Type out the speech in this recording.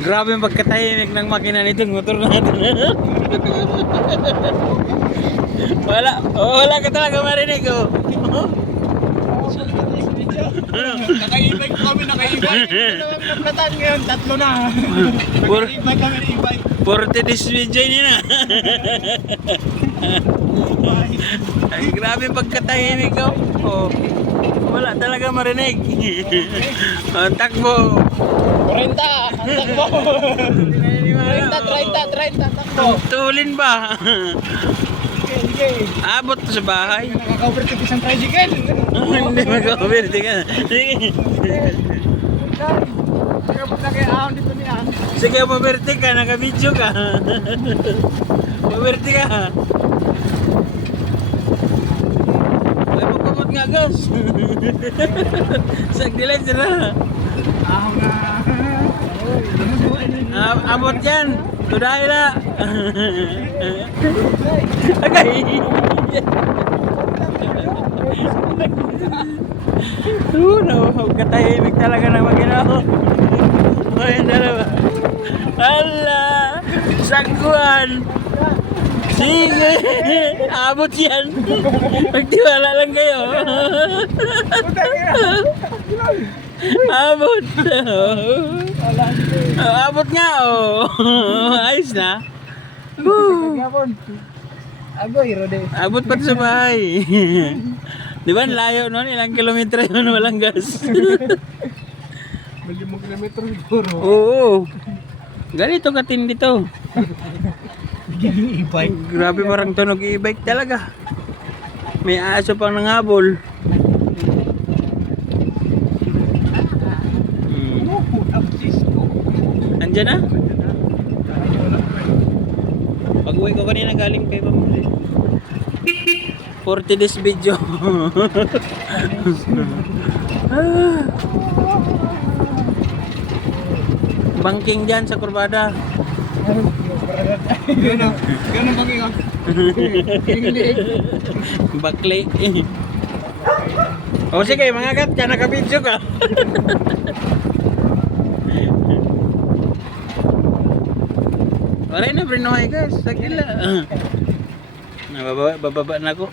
Grabe yung pagkatahimik ng makina nitong motor natin. Wala ka talaga marinig oh. Naka-e-bike kami, naka-e-bike. Nagplatan ngayon, tatlo na. Naka-e-bike kami na e-bike. 40 this video niya na. Ay, grabe yung pagkatahimik oh. Oh. Wala talaga marinig. Ang takbo. 40, ang takbo. 30, takbo. Tulin ba? Sige. Abot sa bahay. Nakaka-overtake isang tricycle. Hindi mag-overtake ka. Sige. Kapag nag-ahon dito niya. Sige, overtake ka. Naka-video ka. Overtake ka. Ay, magpapot nga, gas. Sagdilan sila. Ahon na. Abot yan. Tuday na. Agay. Katahimik talaga na maginaw. Ay, dalawa. Hala. Sagkuhan. Sige. Abot yan. Magtiwala lang kayo. Abot. Abot nga oh. Ayos na. Agoy, Rode. Abot pa sa bahay. Di ba layo noon? Ilang kilometro yun walang gas. 5 kilometro siguro. Oo. Ganito katindi to. Giling e-bike. Grabe parang tunog e-bike talaga. May aso pang nangabol. Andiyan na? Pag-uwi ko kanina galing kay Pamuli. 40 this video. Banking dyan sa kurbada. Gano'n bangking ako. Bakli. O sige, mga kat, ka naka-video ka. Waray na, Brinoy guys. Sagila. Bababa na ako.